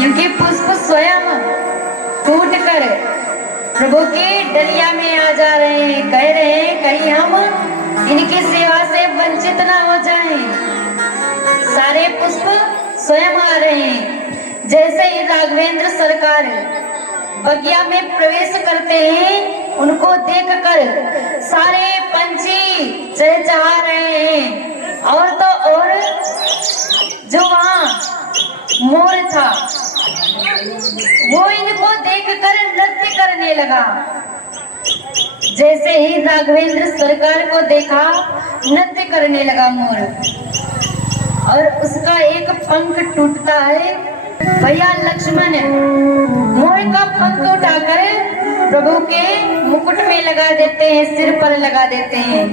क्योंकि पुष्प स्वयं टूट कर प्रभु की डलिया में आ जा रहे हैं। कह रहे हैं कहीं हम इनकी सेवा से वंचित ना हो जाएं। सारे पुष्प स्वयं आ रहे हैं। जैसे ही राघवेंद्र सरकार बगिया में प्रवेश करते हैं, उनको देखकर सारे पंछी चहचहा रहे हैं। और तो और जो वहां मोर था वो इनको देखकर नृत्य करने लगा। जैसे ही राघवेंद्र सरकार को देखा, नृत्य करने लगा मोर, और उसका एक पंख टूटता है। भैया लक्ष्मण मोर का पंख उठाकर प्रभु के मुकुट में लगा देते हैं, सिर पर लगा देते हैं।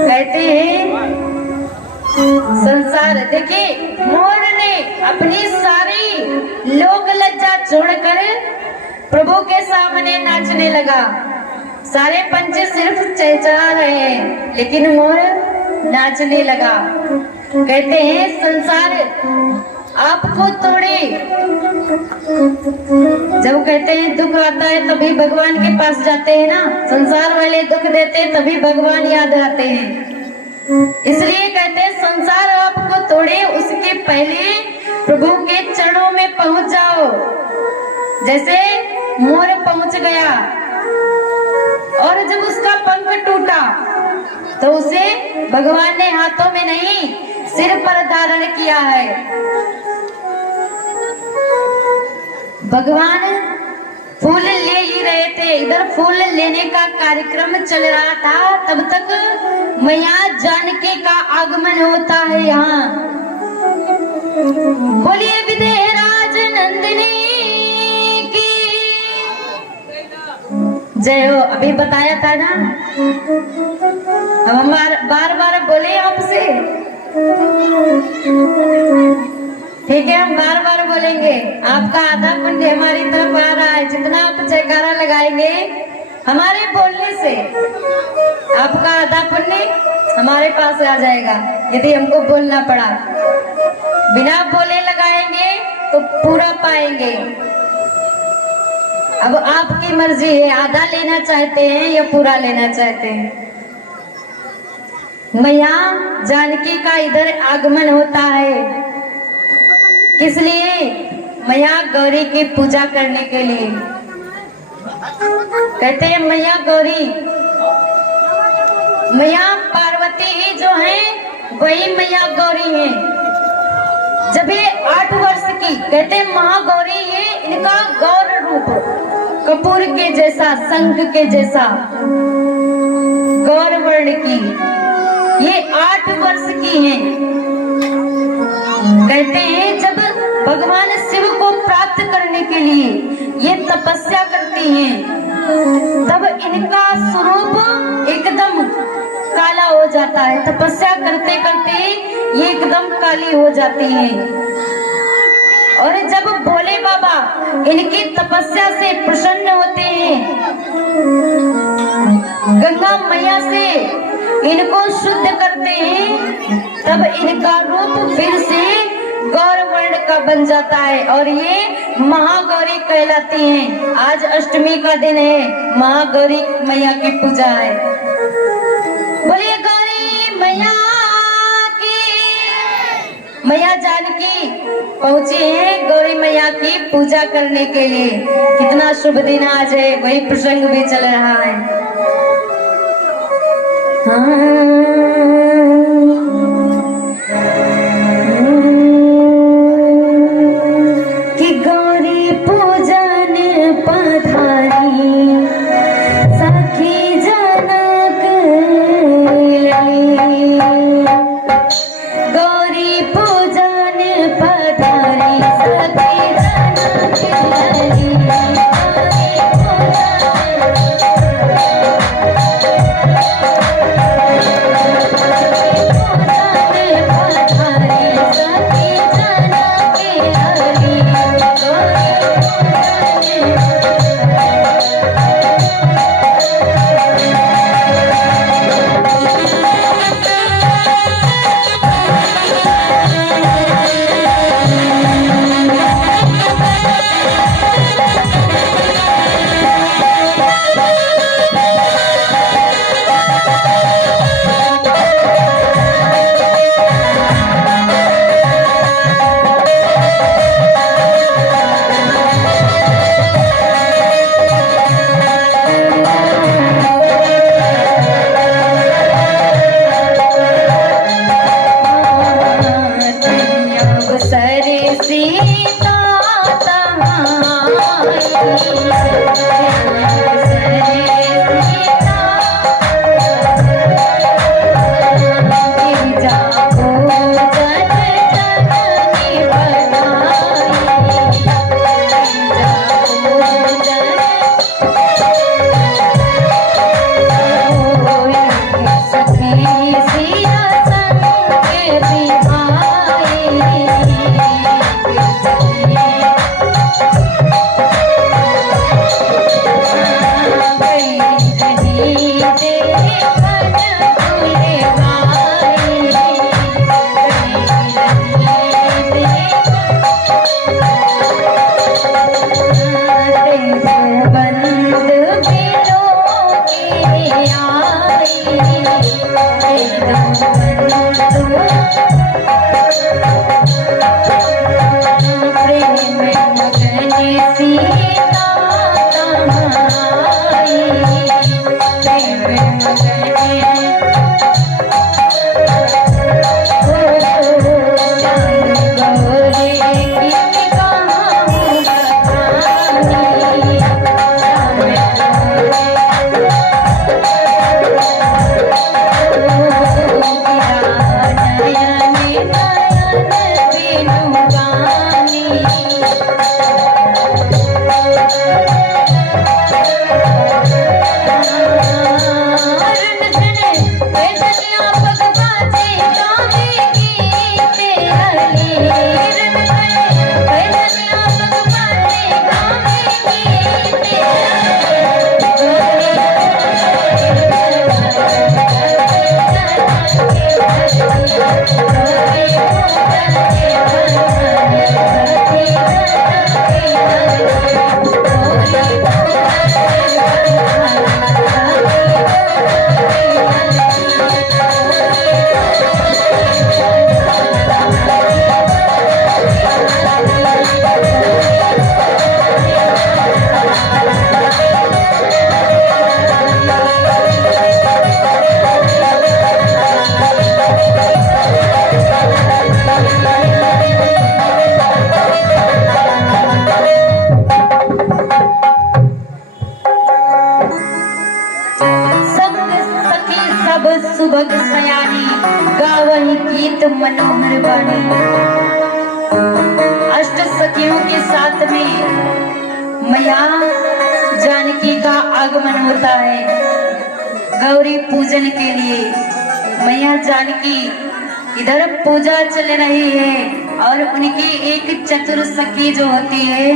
कहते हैं संसार, देखिए मोर ने अपनी सारी लोक लज्जा छोड़कर प्रभु के सामने नाचने लगा। सारे पंछी सिर्फ चहचहा रहे हैं, लेकिन मोर नाचने लगा। कहते हैं संसार आपको तोड़े। जब कहते हैं दुख आता है तभी भगवान के पास जाते हैं ना, संसार वाले दुख देते हैं तभी भगवान याद आते हैं। इसलिए कहते हैं संसार आपको तोड़े, उसके पहले प्रभु के चरणों में पहुंच जाओ। जैसे मोर पहुंच गया और जब उसका पंख टूटा तो उसे भगवान ने हाथों में नहीं सिर पर धारण किया है। भगवान फूल ले ही रहे थे, इधर फूल लेने का कार्यक्रम चल रहा था, तब तक मैया जानकी का आगमन होता है यहाँ। बोलिए विदेहराज नंदिनी की जय हो। अभी बताया था ना, हम बार बार बोले आपसे, ठीक है हम बार बार बोलेंगे। आपका आधा पुण्य हमारी तरफ आ रहा है। जितना आप जयकारा लगाएंगे हमारे बोलने से, आपका आधा पुण्य हमारे पास आ जाएगा। यदि हमको बोलना पड़ा, बिना बोले लगाएंगे तो पूरा पाएंगे। अब आपकी मर्जी है, आधा लेना चाहते हैं या पूरा लेना चाहते हैं। मैया जानकी का इधर आगमन होता है, किस लिए? मैया गौरी की पूजा करने के लिए। कहते हैं मैया गौरी, मैया पार्वती ही जो है वही मैया गौरी है। जब ये 8 वर्ष की, कहते हैं महागौरी, ये इनका गौर रूप कपूर के जैसा, शंख के जैसा गौर वर्ण की, ये 8 वर्ष की है। कहते हैं जब भगवान शिव को प्राप्त करने के लिए ये तपस्या करती हैं, तब इनका स्वरूप एकदम काला हो जाता है। तपस्या करते करते ये एकदम काली हो जाती हैं। और जब भोले बाबा इनकी तपस्या से प्रसन्न होते हैं, गंगा मैया से इनको शुद्ध करते हैं, तब इनका रूप फिर से गौर वर्ण का बन जाता है और ये महागौरी कहलाती हैं। आज अष्टमी का दिन है, महागौरी मैया की पूजा है। बोलिए गौरी मैया की। मैया जानकी पहुंची है गौरी मैया की पूजा करने के लिए। कितना शुभ दिन आज है, वही प्रसंग भी चल रहा है। जय सीता तमाई, सुभग सयानी गावही गीत मनोहर बानी। अष्ट सखियों के साथ में मैया जानकी का आगमन होता है गौरी पूजन के लिए। मैया जानकी इधर पूजा चल रही है और उनकी एक चतुर सखी जो होती है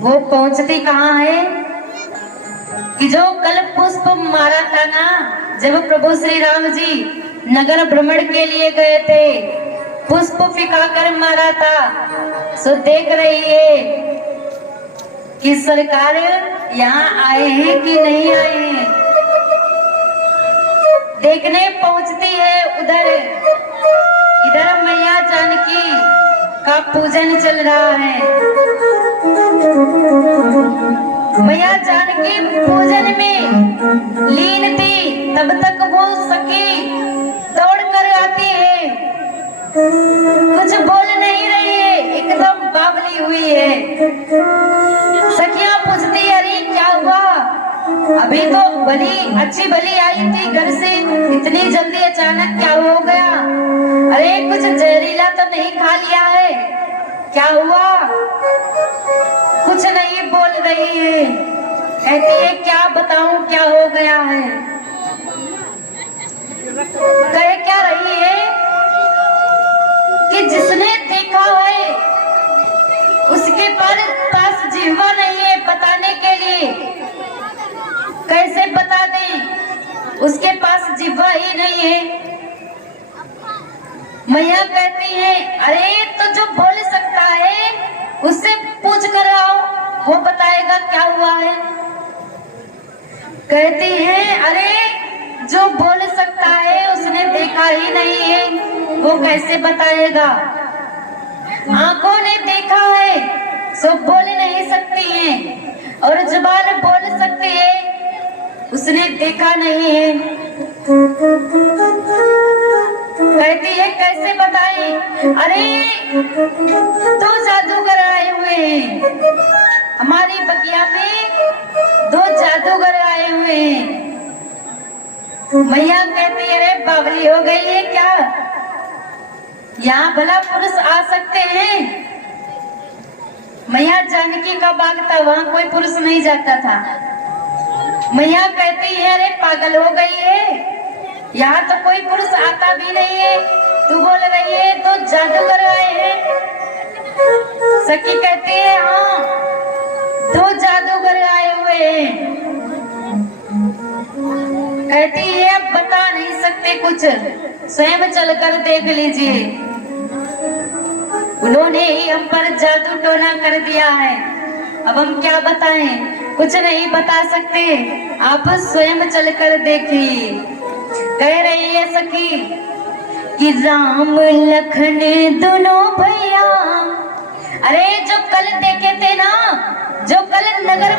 वो पहुंचती कहाँ है कि जो कल पुष्प मारा था ना, जब प्रभु श्री राम जी नगर भ्रमण के लिए गए थे, पुष्प फिकाकर मारा था। सो देख रही है कि सरकार यहाँ आए हैं कि नहीं आए हैं। देखने पहुंचती है उधर, इधर मैया जानकी का पूजन चल रहा है। मैया जानकी पूजन में लीन थी, तब तक वो सखी दौड़ कर आती है, कुछ बोल नहीं रही है, एकदम बावली हुई है। सखियां पूछती अरे क्या हुआ, अभी तो भली अच्छी भली आई थी घर से, इतनी जल्दी अचानक क्या हो गया? अरे कुछ जहरीला तो नहीं खा लिया है, क्या हुआ? कुछ नहीं बोल रही है। कहती है क्या बताऊं क्या हो गया है? कह क्या रही है कि जिसने देखा है उसके पास जिह्वा नहीं है बताने के लिए। कैसे बता दें, उसके पास जिह्वा ही नहीं है। मैया कहती है अरे तो जो बोल सकता है उससे पूछ कर आओ, वो बताएगा क्या हुआ है। कहती है अरे जो बोल सकता है उसने देखा ही नहीं है, वो कैसे बताएगा? आंखों ने देखा है सो बोल नहीं सकती है, और जुबान बोल सकती है, उसने देखा नहीं है। कहती है कैसे बताए? अरे दो जादूगर आए हुए हैं, हमारी बगिया में दो जादूगर आए हुए हैं। मैया कहती है अरे बावली हो गई है क्या, यहाँ भला पुरुष आ सकते हैं? मैया जानकी का बाग था, वहां कोई पुरुष नहीं जाता था। मैया कहती है अरे पागल हो गई है, यहाँ तो कोई पुरुष आता भी नहीं है, तू बोल रही है तो जादूगर आए हैं। सखी कहती है हाँ, दो जादूगर आए हुए हैं। कहती है अब बता नहीं सकते कुछ, स्वयं चलकर देख लीजिए। उन्होंने ही हम पर जादू टोना कर दिया है, अब हम क्या बताएं, कुछ नहीं बता सकते, आप स्वयं चलकर देखिए। कह रही है सखी कि राम लखन दोनों भैया, अरे जो कल देखे थे ना, जो कल नगर